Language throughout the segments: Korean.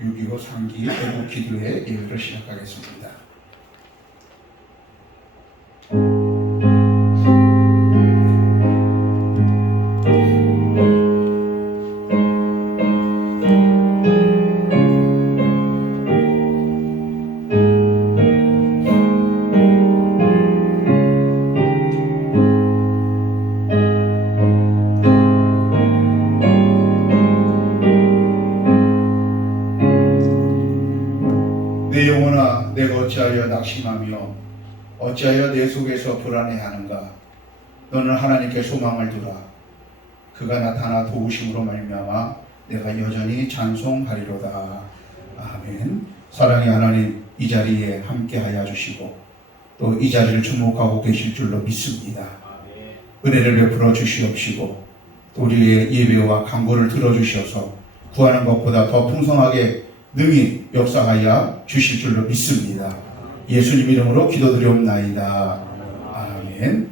6.25 상기 애국 기도회 예배를 시작하겠습니다. 내 영혼아, 내가 어찌하여 낙심하며 어찌하여 내 속에서 불안해하는가? 너는 하나님께 소망을 두라. 그가 나타나 도우심으로 말미암아 내가 여전히 찬송하리로다. 아멘. 사랑의 하나님, 이 자리에 함께하여 주시고 또 이 자리를 주목하고 계실 줄로 믿습니다. 은혜를 베풀어 주시옵시고 또 우리의 예배와 간구를 들어주셔서 구하는 것보다 더 풍성하게 능히 역사하여 주실 줄로 믿습니다. 예수님 이름으로 기도드리옵나이다. 아멘.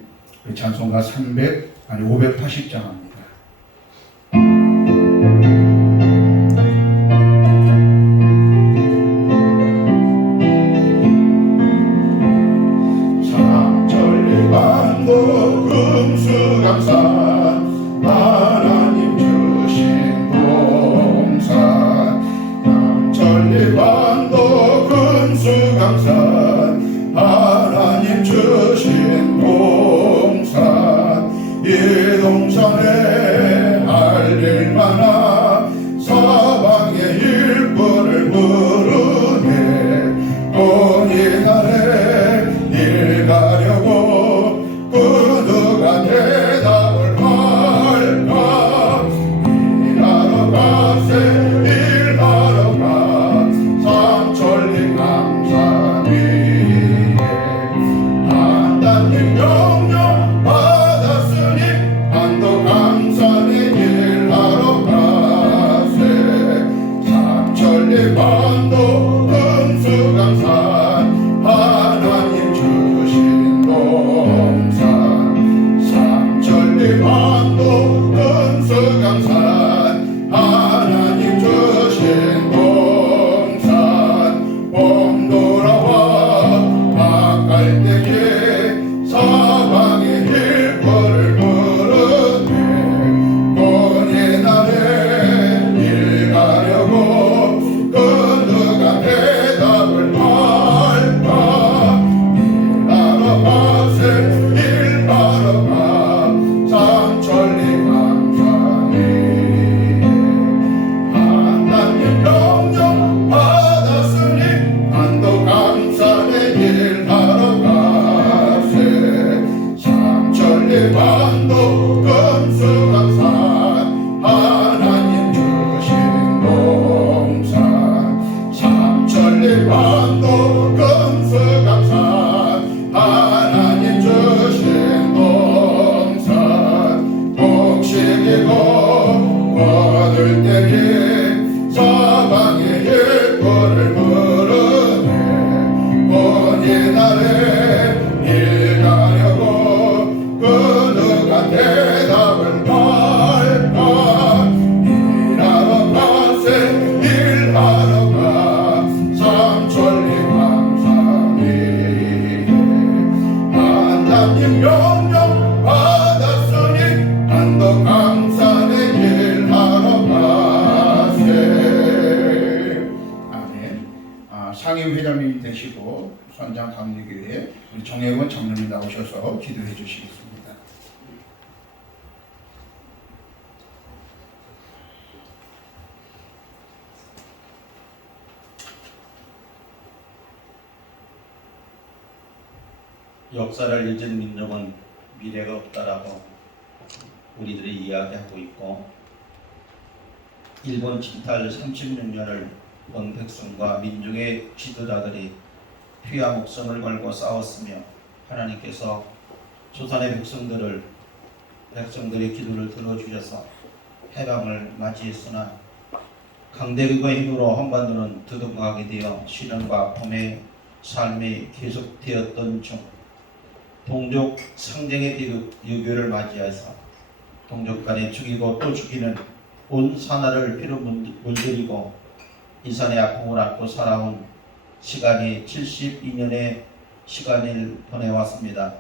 찬송가 580장입니다. 삼천리반도 금수강산 하나님 주신 동산, 삼천리반도 금수강산 하나님 주신 동산, 이 동산에 알릴 만한 사방의 일꾼을 부르네. 또 이날에 일가려고 그 누가 대답을 할까? 일하러 가세 일하러 가 삼천리 강산 위에 하나님 명령 받았으니 한도 강산에 일하러 가세. 삼천리 반도 금수강산 하나님 주신 동산, 삼천리 반도 금수강산 하나님 주신 동산, 봄 돌아와 바깔 때에 사방의 일벌을 부르네. 본의 날에 일가려고 그 누가 대답을 할까? 일하러 가세 일하러 가 삼천리 강산 위에 하나님 명령 받았으니 한도 강산에 일하러 가세. 삼천리 반도 금수강산 하나님 주신 동산, 삼천리 반도 금수강산 하나님 주신 동산, 곡식이고 거둘 때에 사방의 일꾼을 부르네. 본의 날에 일가려고 그 누가 대답을 할까? 일하러 가세 일하러 가 삼천리 강산 위에 하나님 명령 받았으니 한도 강산에 일하러 가세. 아멘. 상임 회장님이 되시고 선장 감리교회 우리 정혜원 장로님 나오셔서 기도해 주시겠습니다. 역사를 잊은 민족은 미래가 없다라고 우리들이 이야기하고 있고, 일본 침탈 36년을 본 백성과 민중의 지도자들이 피와 목숨을 걸고 싸웠으며 하나님께서 조선의 백성들의 기도를 들어주셔서 해방을 맞이했으나 강대국의 힘으로 한반도는 두둥강하게 되어 시련과 아픔의 삶이 계속되었던 중 동족 상쟁의 비극 유교를 맞이해서 동족 간에 죽이고 또 죽이는 온 산하를 피로 물들이고 이산의 아픔을 안고 살아온 시간이 72년의 시간을 보내왔습니다.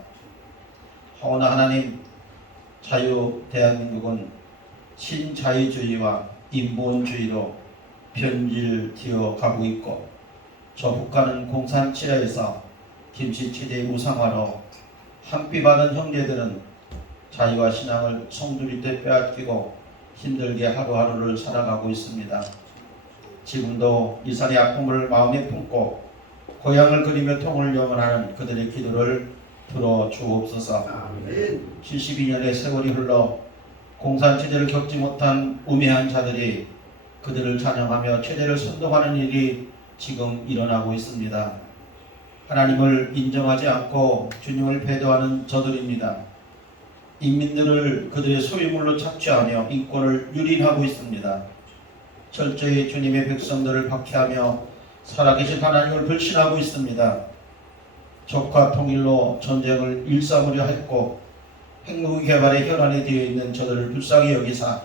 하오나 하나님, 자유 대한민국은 신자유주의와 인본주의로 변질되어 가고 있고, 저 북한은 공산치하에서 김씨치대 우상화로 한비받은 형제들은 자유와 신앙을 송두리째 빼앗기고 힘들게 하루하루를 살아가고 있습니다. 지금도 이산의 아픔을 마음에 품고 고향을 그리며 통을 염원하는 그들의 기도를 들어 주옵소서. 72년의 세월이 흘러 공산체제를 겪지 못한 우매한 자들이 그들을 찬양하며 체제를 선동하는 일이 지금 일어나고 있습니다. 하나님을 인정하지 않고 주님을 배도하는 저들입니다. 인민들을 그들의 소유물로 착취하며 인권을 유린하고 있습니다. 철저히 주님의 백성들을 박해하며 살아계신 하나님을 불신하고 있습니다. 적과 통일로 전쟁을 일삼으려 했고 핵무기 개발의 혈안에 되어 있는 저들을 불쌍히 여기사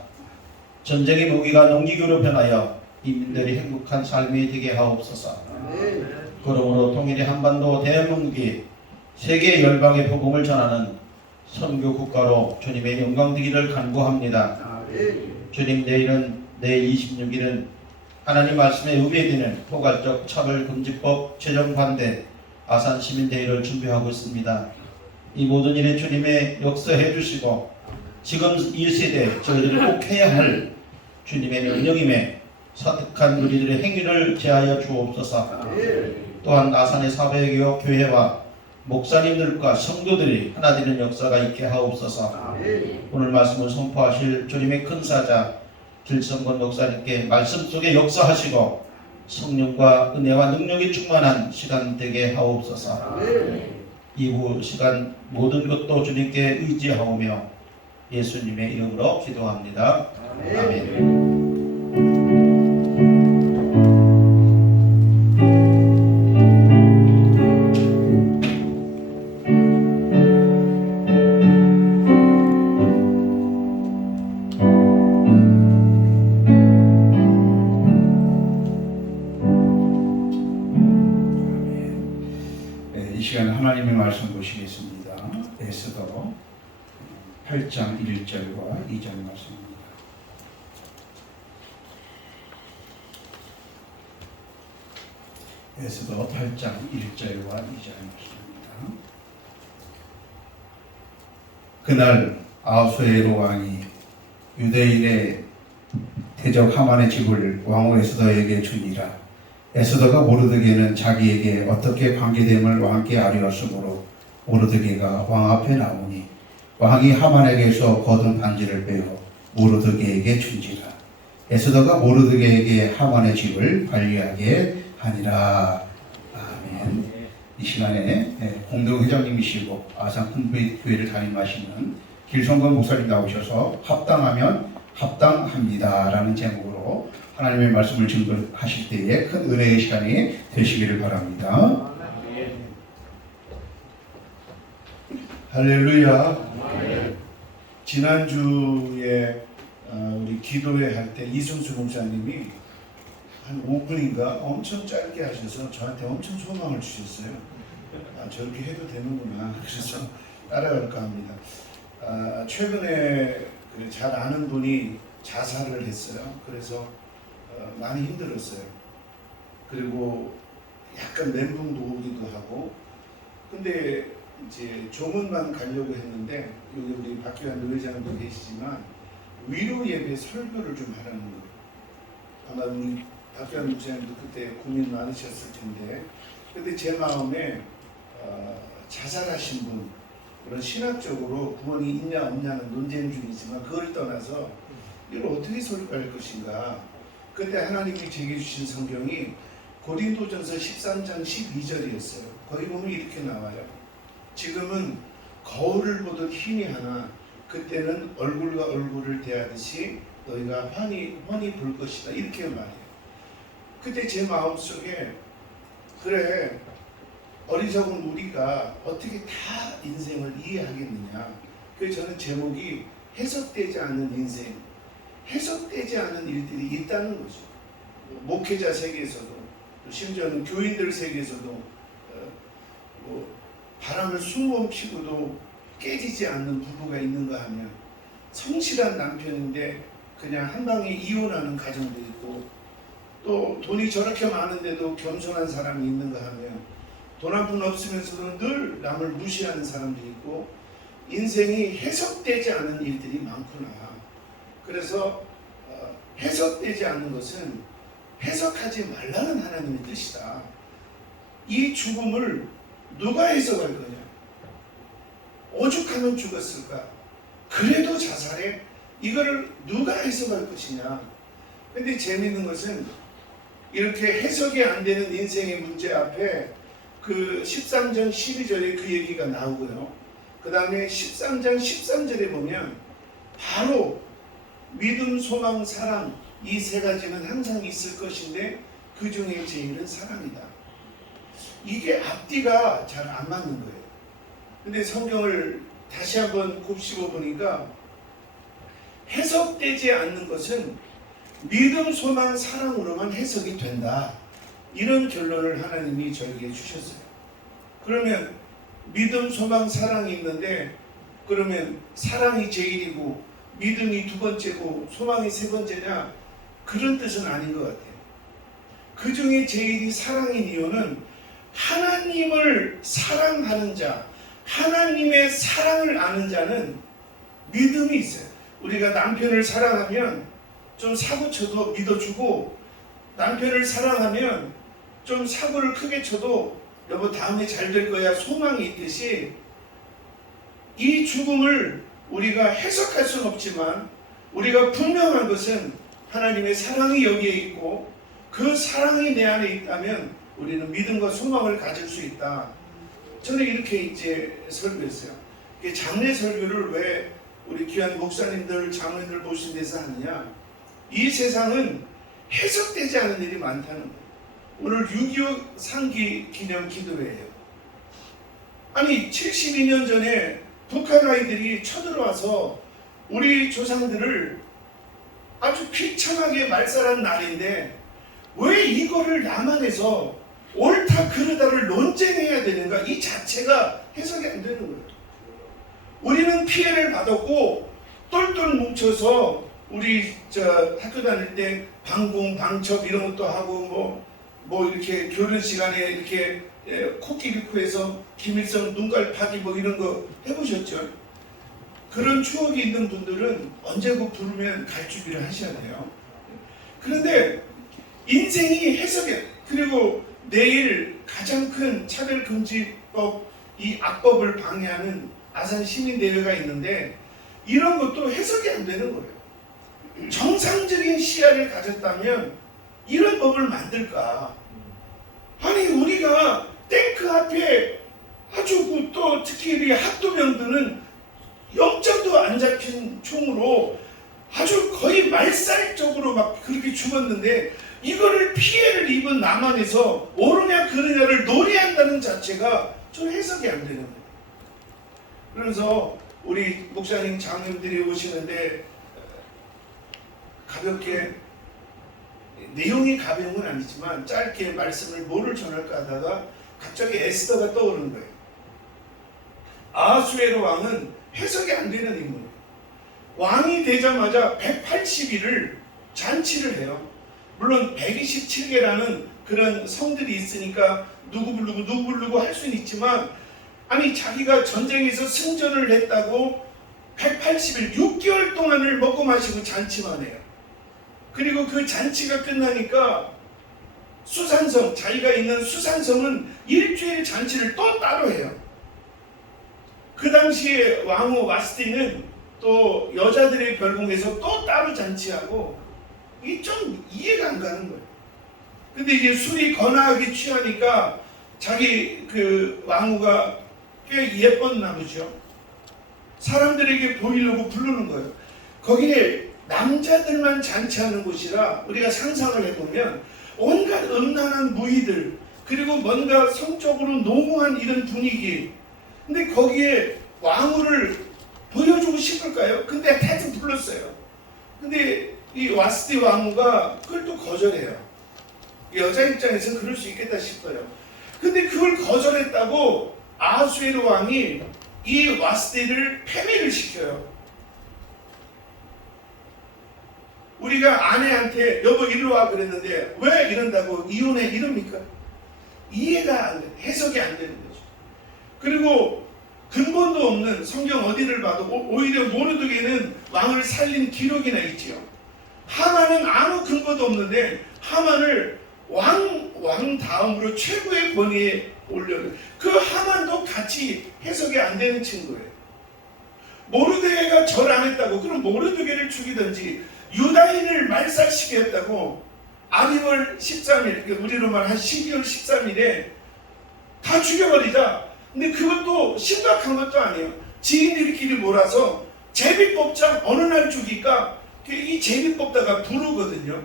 전쟁의 무기가 농기구로 변하여 인민들이 행복한 삶이 되게 하옵소서. 그러므로 통일의 한반도 대한민국이 세계 열방의 복음을 전하는 선교 국가로 주님의 영광 되기를 간구합니다. 주님, 내일 26일은 하나님 말씀에 의뢰되는 포괄적 차별금지법 최종 반대 아산 시민대회를 준비하고 있습니다. 이 모든 일에 주님의 역사해 주시고 지금 이 세대 저희들이 꼭 해야 할 주님의 명령임에 사특한 우리들의 행위를 제하여 주옵소서. 또한 아산의 사배교육 교회와 목사님들과 성도들이 하나 되는 역사가 있게 하옵소서. 오늘 말씀을 선포하실 주님의 큰 사자 길성권 목사님께 말씀 속에 역사하시고 성령과 은혜와 능력이 충만한 시간 되게 하옵소서. 이후 시간 모든 것도 주님께 의지하오며 예수님의 이름으로 기도합니다. 아멘. 이 시간 하나님의 말씀 보시겠습니다. 에스더 8장 1절과 2절 말씀입니다. 에스더 8장 1절과 2절 말씀입니다. 그날 아하수에로 왕이 유대인의 대적 하만의 집을 왕후 에스더에게 주니라. 에스더가 모르드게는 자기에게 어떻게 관계됨을 왕께 아뢰었으므로 모르드게가 왕 앞에 나오니 왕이 하만에게서 거둔 반지를 빼어 모르드게에게 준지라. 에스더가 모르드게에게 하만의 집을 관리하게 하니라. 아멘. 이 시간에 공동회장님이시고 아산 큰교회를 담임하시는 길성권 목사님 나오셔서 합당하면 합당합니다라는 제목으로 하나님의 말씀을 증거하실 때에 큰 은혜의 시간이 되시기를 바랍니다. 할렐루야. 지난주에 우리 기도회 할 때 이승수 목사님이 한 5분인가 엄청 짧게 하셔서 저한테 엄청 소망을 주셨어요. 저렇게 해도 되는구나. 그래서 따라갈까 합니다. 최근에 잘 아는 분이 자살을 했어요. 그래서 많이 힘들었어요. 그리고 약간 멘붕도 오기도 하고. 근데 이제 조문만 가려고 했는데 여기 우리 박규환 의장도 계시지만 위로 예배 설교를 좀 하라는 거예요. 아마 우리 박규환 목사님도 그때 고민 많으셨을 텐데. 근데 제 마음에 자살하신 분, 그런 신학적으로 구원이 있냐 없냐는 논쟁 중이지만 그걸 떠나서 이걸 어떻게 설교할 것인가. 그때 하나님이 제게 주신 성경이 고린도전서 13장 12절이었어요. 거기 보면 이렇게 나와요. 지금은 거울을 보듯 흰이 하나 그때는 얼굴과 얼굴을 대하듯이 너희가 훤히 볼 것이다. 이렇게 말해요. 그때 제 마음속에 그래, 어리석은 우리가 어떻게 다 인생을 이해하겠느냐. 그래서 저는 제목이 해석되지 않는 인생, 해석되지 않은 일들이 있다는 거죠. 목회자 세계에서도 또 심지어는 교인들 세계에서도 뭐 바람을 20번 피고도 깨지지 않는 부부가 있는가 하면 성실한 남편인데 그냥 한 방에 이혼하는 가정도 있고 또 돈이 저렇게 많은데도 겸손한 사람이 있는가 하면 돈 한 푼 없으면서도 늘 남을 무시하는 사람도 있고 인생이 해석되지 않은 일들이 많구나. 그래서 해석되지 않는 것은 해석하지 말라는 하나님의 뜻이다. 이 죽음을 누가 해석할 거냐? 오죽하면 죽었을까? 그래도 자살해? 이거를 누가 해석할 것이냐? 근데 재미있는 것은 이렇게 해석이 안 되는 인생의 문제 앞에 그 13장 12절에 그 얘기가 나오고요. 그 다음에 13장 13절에 보면 바로 믿음, 소망, 사랑 이 세 가지는 항상 있을 것인데 그 중에 제일은 사랑이다. 이게 앞뒤가 잘 안 맞는 거예요. 근데 성경을 다시 한번 곱씹어 보니까 해석되지 않는 것은 믿음, 소망, 사랑으로만 해석이 된다. 이런 결론을 하나님이 저에게 주셨어요. 그러면 믿음, 소망, 사랑이 있는데 그러면 사랑이 제일이고 믿음이 두 번째고 소망이 세 번째냐? 그런 뜻은 아닌 것 같아요. 그 중에 제일이 사랑인 이유는 하나님을 사랑하는 자, 하나님의 사랑을 아는 자는 믿음이 있어요. 우리가 남편을 사랑하면 좀 사고 쳐도 믿어주고 남편을 사랑하면 좀 사고를 크게 쳐도 여보 다음에 잘 될 거야 소망이 있듯이 이 죽음을 우리가 해석할 수는 없지만 우리가 분명한 것은 하나님의 사랑이 여기에 있고 그 사랑이 내 안에 있다면 우리는 믿음과 소망을 가질 수 있다. 저는 이렇게 이제 설교했어요. 장례 설교를 왜 우리 귀한 목사님들, 장로님들 보신 데서 하느냐? 이 세상은 해석되지 않은 일이 많다는 거예요. 오늘 6.25 상기 기념 기도회예요. 아니 72년 전에 북한 아이들이 쳐들어와서 우리 조상들을 아주 비참하게 말살한 날인데 왜 이거를 남한에서 옳다 그르다를 논쟁해야 되는가? 이 자체가 해석이 안 되는 거예요. 우리는 피해를 받았고 똘똘 뭉쳐서 우리 학교 다닐 때 방공, 방첩 이런 것도 하고 뭐 이렇게 교련 시간에 이렇게 코끼리코에서 김일성 눈깔 파기 뭐 이런 거 해보셨죠? 그런 추억이 있는 분들은 언제고 부르면 갈 준비를 하셔야 돼요. 그런데 인생이 해석이 그리고 내일 가장 큰 차별금지법 이 악법을 방해하는 아산 시민대회가 있는데 이런 것도 해석이 안 되는 거예요. 정상적인 시야를 가졌다면 이런 법을 만들까? 아니 우리가 탱크 앞에 아주 또 특히 우리 학도병들은 영장도 안 잡힌 총으로 아주 거의 말살적으로 막 그렇게 죽었는데 이거를 피해를 입은 남한에서 옳으냐 그르냐를 논의한다는 자체가 좀 해석이 안 되는 거예요. 그래서 우리 목사님 장님들이 오시는데 가볍게 내용이 가벼운 건 아니지만 짧게 말씀을 뭐를 전할까 하다가 갑자기 에스더가 떠오르는 거예요. 아하수에로 왕은 해석이 안 되는 인물이에요. 왕이 되자마자 180일을 잔치를 해요. 물론 127개라는 그런 성들이 있으니까 누구 부르고 할 수는 있지만 아니 자기가 전쟁에서 승전을 했다고 180일 6개월 동안을 먹고 마시고 잔치만 해요. 그리고 그 잔치가 끝나니까 수산성, 자기가 있는 수산성은 일주일 잔치를 또 따로 해요. 그 당시에 왕후 와스티는 또 여자들의 별궁에서 또 따로 잔치하고 이게 좀 이해가 안 가는 거예요. 근데 이제 술이 거나하게 취하니까 자기 그 왕후가 꽤 예뻤나 보죠. 사람들에게 보이려고 부르는 거예요. 거기에 남자들만 잔치하는 곳이라 우리가 상상을 해보면 온갖 음란한 무의들 그리고 뭔가 성적으로 농후한 이런 분위기 근데 거기에 왕후를 보여주고 싶을까요? 근데 대뜸 불렀어요. 근데 이 와스티 왕후가 그걸 또 거절해요. 여자 입장에서는 그럴 수 있겠다 싶어요. 근데 그걸 거절했다고 아하수에로 왕이 이 와스디를 패배를 시켜요. 우리가 아내한테 여보 이리로 와 그랬는데 왜 이런다고 이혼해 이럽니까? 이해가 안 돼. 해석이 안 되는 거죠. 그리고 근본도 없는 성경 어디를 봐도 오히려 모르드게는 왕을 살린 기록이나 있지요. 하만은 아무 근거도 없는데 하만을 왕 다음으로 최고의 권위에 올려요. 그 하만도 같이 해석이 안 되는 친구예요. 모르드게가 절 안 했다고 그럼 모르드게를 죽이든지 유다인을 말살시켰다고 아비월 13일 우리로 말한 12월 13일에 다 죽여버리자. 근데 그것도 심각한 것도 아니에요. 지인들끼리 몰아서 제비 뽑자 어느 날 죽일까? 이 제비 뽑다가 부르거든요.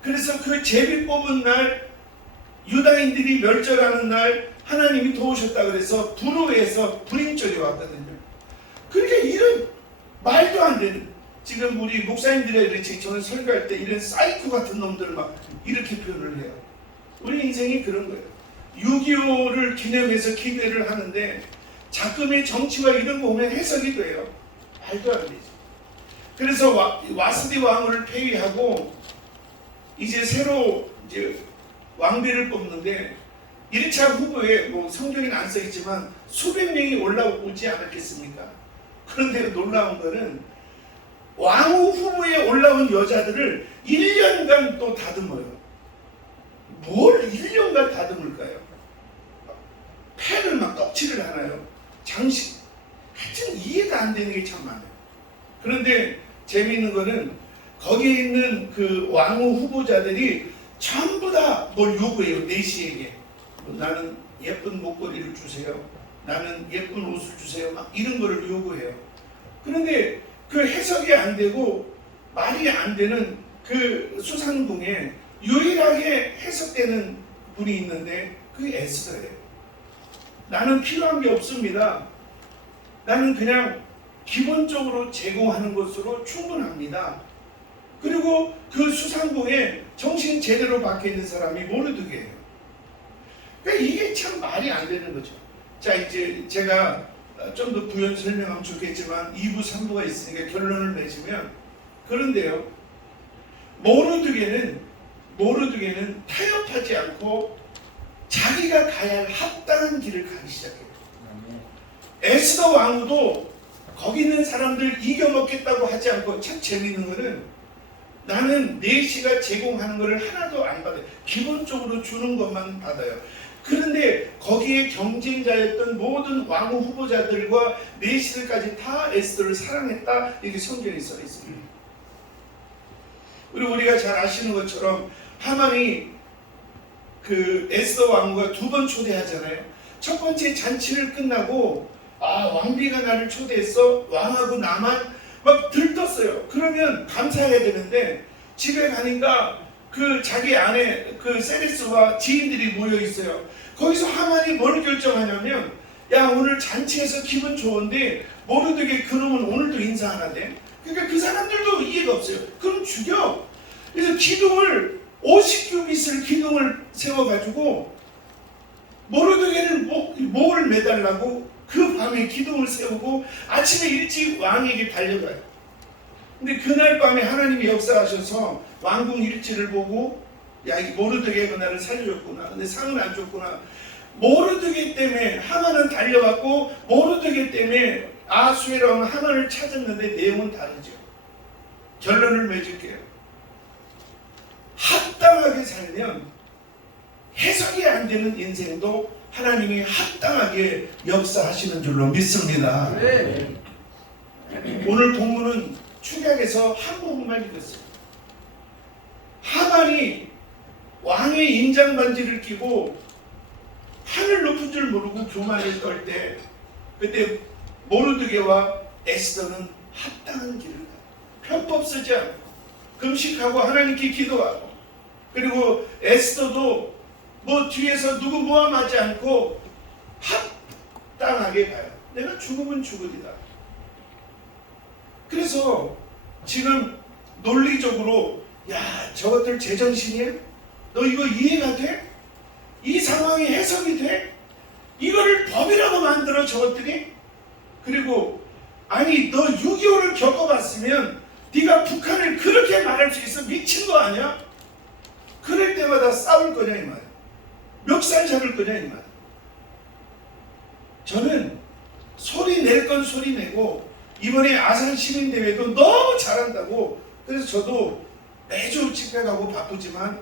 그래서 그 제비 뽑은 날 유다인들이 멸절하는 날 하나님이 도우셨다 그래서 부르에서 불임절이 왔거든요. 그러니까 이런 말도 안 되는 지금 우리 목사님들의 저는 설교할 때 이런 사이코 같은 놈들 막 이렇게 표현을 해요. 우리 인생이 그런 거예요. 6.25를 기념해서 기대를 하는데 자금의 정치와 이런 거 보면 해석이 돼요. 말도 안 되죠. 그래서 와스디 왕을 폐위하고 이제 새로 이제 왕비를 뽑는데 1차 후보에 뭐 성경에는 안 써있지만 수백 명이 올라오지 않았겠습니까? 그런데 놀라운 거는 왕후 후보에 올라온 여자들을 1년간 또 다듬어요. 뭘 1년간 다듬을까요? 펜을 막 떡칠을 하나요? 장식. 하여튼 이해가 안 되는 게 참 많아요. 그런데 재미있는 거는 거기에 있는 그 왕후 후보자들이 전부 다 뭘 요구해요. 내시에게. 나는 예쁜 목걸이를 주세요. 나는 예쁜 옷을 주세요. 막 이런 거를 요구해요. 그런데 그 해석이 안 되고 말이 안 되는 그 수상궁에 유일하게 해석되는 분이 있는데 그게 에스더예요. 나는 필요한 게 없습니다. 나는 그냥 기본적으로 제공하는 것으로 충분합니다. 그리고 그 수상궁에 정신 제대로 박혀 있는 사람이 모르드게예요. 그러니까 이게 참 말이 안 되는 거죠. 자, 이제 제가 좀 더 부연 설명하면 좋겠지만 2부, 3부가 있으니까 결론을 맺으면 그런데요. 모르드게는 타협하지 않고 자기가 가야 할 합당한 길을 가기 시작해요. 에스더 왕후도 거기 있는 사람들 이겨먹겠다고 하지 않고 참 재미있는 거는 나는 내시가 제공하는 것을 하나도 안 받아요. 기본적으로 주는 것만 받아요. 그런데 거기에 경쟁자였던 모든 왕후 후보자들과 내시들까지 다 에스더를 사랑했다 이렇게 성경에 써 있습니다. 그리고 우리가 잘 아시는 것처럼 하만이 그 에스더 왕후가 2번 초대하잖아요. 첫 번째 잔치를 끝나고 왕비가 나를 초대했어. 왕하고 나만 막 들떴어요. 그러면 감사해야 되는데 집에 가니까 그 자기 아내 그 세레스와 지인들이 모여 있어요. 거기서 하만이 뭘 결정하냐면 야 오늘 잔치에서 기분 좋은데 모르드게 그놈은 오늘도 인사 안 하대. 그러니까 그 사람들도 이해가 없어요. 그럼 죽여. 그래서 기둥을 50규빗을 기둥을 세워가지고 모르드게는 목을 매달라고 그 밤에 기둥을 세우고 아침에 일찍 왕에게 달려가요. 근데 그날 밤에 하나님이 역사하셔서 왕궁 일지를 보고 야 이 모르드게가 나를 살려줬구나. 근데 상은 안 줬구나. 모르드게 때문에 하만은 달려갔고 모르드게 때문에 아하수에로 하만을 찾았는데 내용은 다르죠. 결론을 맺을게요. 합당하게 살면 해석이 안 되는 인생도 하나님이 합당하게 역사하시는 줄로 믿습니다. 네. 오늘 본문은 축약에서 한 부분만 읽었어요. 하만이 왕의 인장 반지를 끼고 하늘 높은 줄 모르고 교만을 떨 때 그때 모르드게와 에스더는 합당한 길을 가요. 편법 쓰지 않고 금식하고 하나님께 기도하고 그리고 에스더도 뭐 뒤에서 누구 모함하지 않고 합당하게 가요. 내가 죽으면 죽으리다. 그래서 지금 논리적으로 야 저것들 제정신이야? 너 이거 이해가 돼? 이 상황이 해석이 돼? 이거를 법이라고 만들어 적었더니, 그리고 아니 너 6.25를 겪어봤으면 네가 북한을 그렇게 말할 수 있어? 미친 거 아니야? 그럴 때마다 싸울 거냐 이 말이야. 멱살 잡을 거냐 이 말이야. 저는 소리 낼 건 소리 내고, 이번에 아산 시민대회도 너무 잘한다고, 그래서 저도 매주 집회 가고 바쁘지만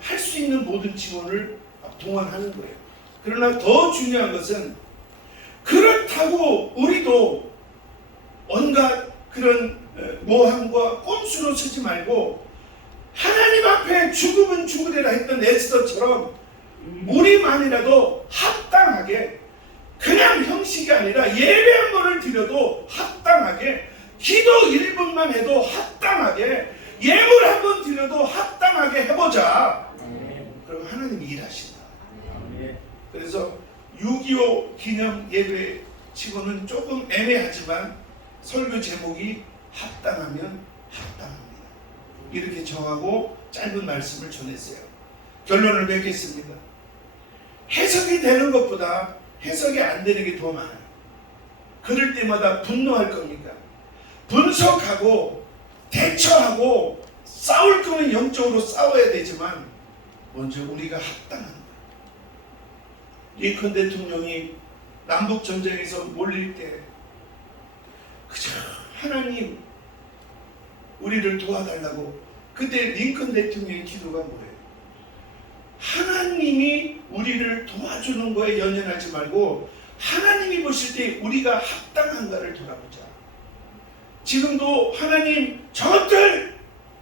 할 수 있는 모든 지원을 동원하는 거예요. 그러나 더 중요한 것은, 그렇다고 우리도 온갖 그런 모함과 꼼수로 쓰지 말고, 하나님 앞에 죽으면 죽으리라 했던 에스더처럼 우리만이라도 합당하게, 그냥 형식이 아니라 예배 한 번을 드려도 합당하게, 기도 1분만 해도 합당하게, 예물 한 번 드려도 합당하게 해보자. 그럼 하나님이 일하신다. 그래서 6.25 기념 예배 치고는 조금 애매하지만 설교 제목이 합당하면 합당합니다. 이렇게 정하고 짧은 말씀을 전했어요. 결론을 맺겠습니다. 해석이 되는 것보다 해석이 안 되는 게 더 많아요. 그럴 때마다 분노할 겁니까? 분석하고 대처하고 싸울 거면 영적으로 싸워야 되지만 먼저 우리가 합당한 거예요. 리컨 대통령이 남북전쟁에서 몰릴 때 그저 하나님 우리를 도와달라고, 그때 링컨 대통령의 기도가 뭐예요? 하나님이 우리를 도와주는 거에 연연하지 말고 하나님이 보실 때 우리가 합당한가를 돌아보자. 지금도 하나님 저것들,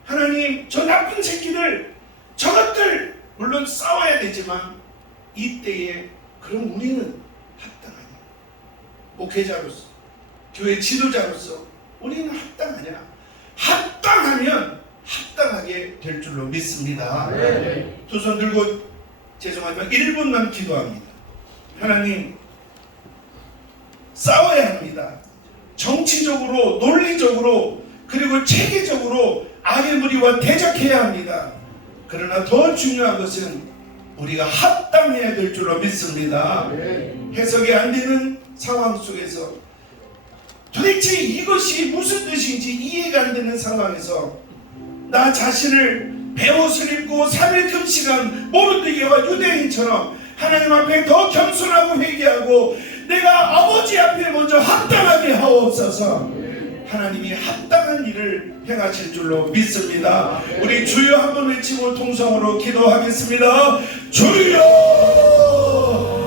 하나님 저 나쁜 새끼들, 저것들, 물론 싸워야 되지만 이때에 그럼 우리는 합당하냐? 목회자로서, 교회 지도자로서 우리는 합당하냐? 합당하면 합당하게 될 줄로 믿습니다. 두 손 들고 죄송하지만 1분만 기도합니다. 하나님, 싸워야 합니다. 정치적으로, 논리적으로, 그리고 체계적으로 악의 무리와 대적해야 합니다. 그러나 더 중요한 것은 우리가 합당해야 될 줄로 믿습니다. 해석이 안 되는 상황 속에서, 도대체 이것이 무슨 뜻인지 이해가 안 되는 상황에서 나 자신을 베옷을 입고 3일 금식한 모르드게와 유대인처럼 하나님 앞에 더 겸손하고 회개하고 내가 아버지 앞에 먼저 합당하게 하옵소서. 하나님이 합당한 일을 행하실 줄로 믿습니다. 우리 주여 한번 외치고 통성으로 기도하겠습니다. 주여!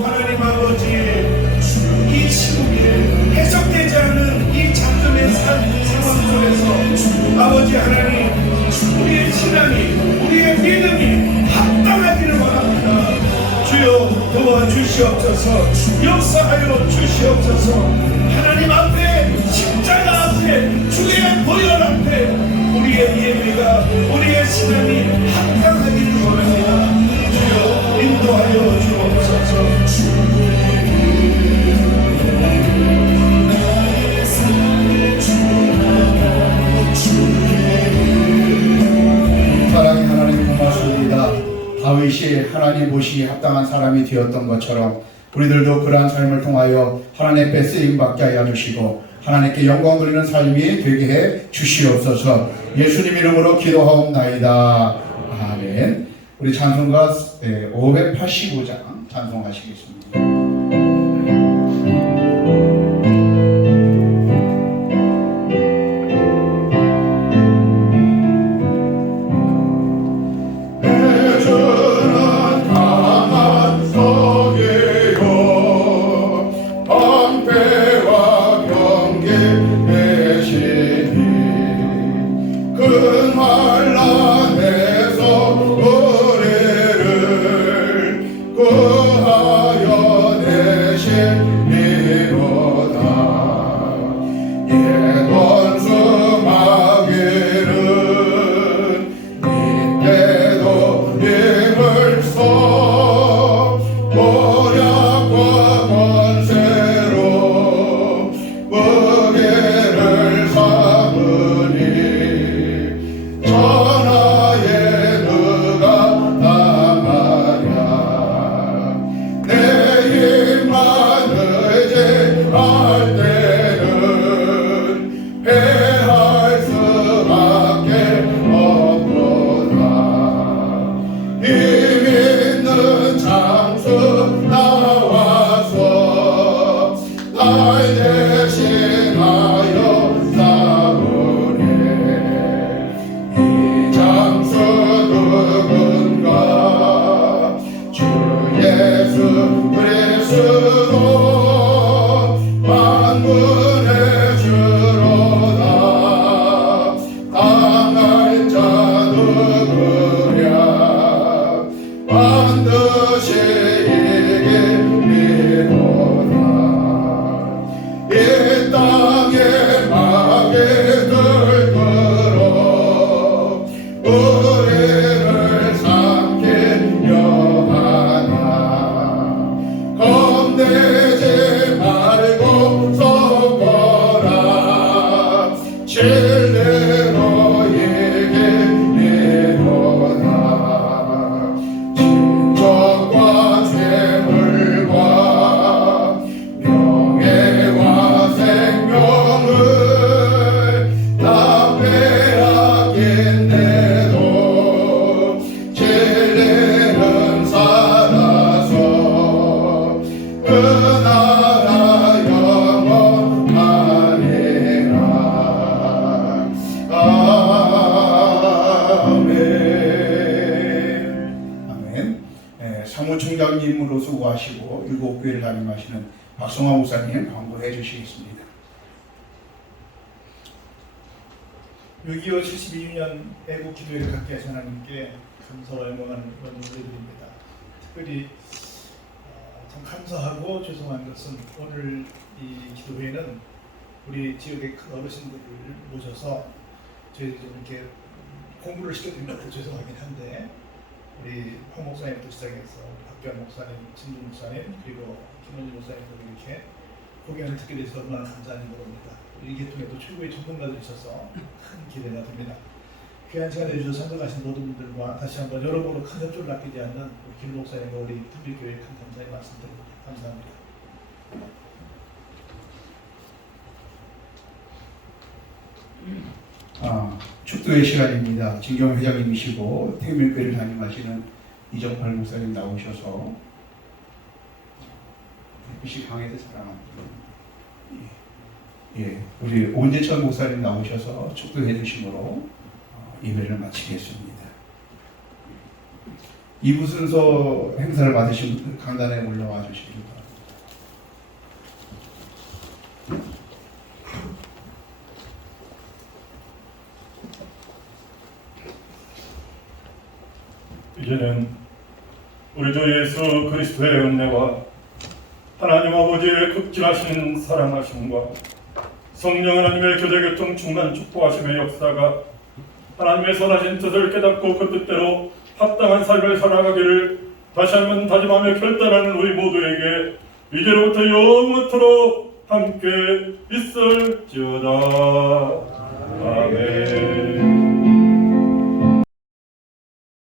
하나님 아버지, 이 시국에 해석되지 않는 이 잠깐의 상황 속에서 아버지 하나님, 우리의 신앙이, 우리의 믿음이 합당하기를 원합니다. 주여 도와주시옵소서. 역사하여 주시옵소서. 하나님 앞에, 십자가 앞에, 주의 보혈 앞에 우리의 예배가, 우리의 신앙이 합당하기를 원합니다. 주여 인도하여 주옵소서. 사랑의 하나님 고맙습니다. 다윗이 하나님 보시기에 합당한 사람이 되었던 것처럼 우리들도 그러한 삶을 통하여 하나님 앞에 쓰임받게 하여 주시고 하나님께 영광 돌리는 삶이 되게 해 주시옵소서. 예수님 이름으로 기도하옵나이다. 아멘. 우리 찬송가 585장 찬송하시겠습니다. 전하에 누가 있는 장수 나와서 날 대신하여 싸우네. 이 장수 누군가? 주 예수 그리스도 만군의 주로다. 당할 자 누구랴? 반드시 이기리로다. 이 땅에 막이 들도록 우리를 삼키려 하나. 겁내지 말고 서거라. 진리로 이기리로다. 진정과 재물과 명예와 생명을 다 빼앗긴데도 진리는 살아서 그 나라 영원하리라. 아멘. 아멘. 사무총장님으로 수고하시고 일곱 교회를 담임하시는 박성화 목사님 광고해 주시겠습니다. 6.25 72주년 애국 기도회를 갖게 하신 하나님께 감사와 영광하는 그런 노래드립니다. 특별히 참 감사하고 죄송한 것은 오늘 이 기도회는 우리 지역의 큰 어르신들을 모셔서 저희들이 좀 이렇게 공부를 시켜드린 것도 죄송하긴 한데 우리 황 목사님부터 시작해서 박규환 목사님, 진주 목사님 그리고 김원진 목사님도 이렇게 공연을 듣게 돼서 얼마나 감사한지 모릅니다. 이 계통에도 최고의 전문가들이 있어서 큰 기대가 됩니다. 귀한 시간 내주셔서 참석하신 모든 분들과 다시 한번 여러모로 큰 협조를 아끼지 않는 김 목사님과 우리 특별교회 큰 감사의 말씀드립니다. 감사합니다. 축도의 시간입니다. 진경 회장님이시고 태민교회를 담임하시는 이정팔 목사님 나오셔서 빛이 강해서 사랑합니다. 우리 온재천 목사님 나오셔서 축도해 주심으로 예배를 마치겠습니다. 2부 순서 행사를 받으신 분들 강단에 올라와 주시기 바랍니다. 이제는 우리 주 예수 그리스도의 은혜와 하나님 아버지의 극진하신 사랑하심과 성령 하나님의 교제교통 충만 축복하심의 역사가 하나님의 선하신 뜻을 깨닫고 그 뜻대로 합당한 삶을 살아가기를 다시 한번 다짐하며 결단하는 우리 모두에게 이제로부터 영원토록 함께 있을지어다. 아멘.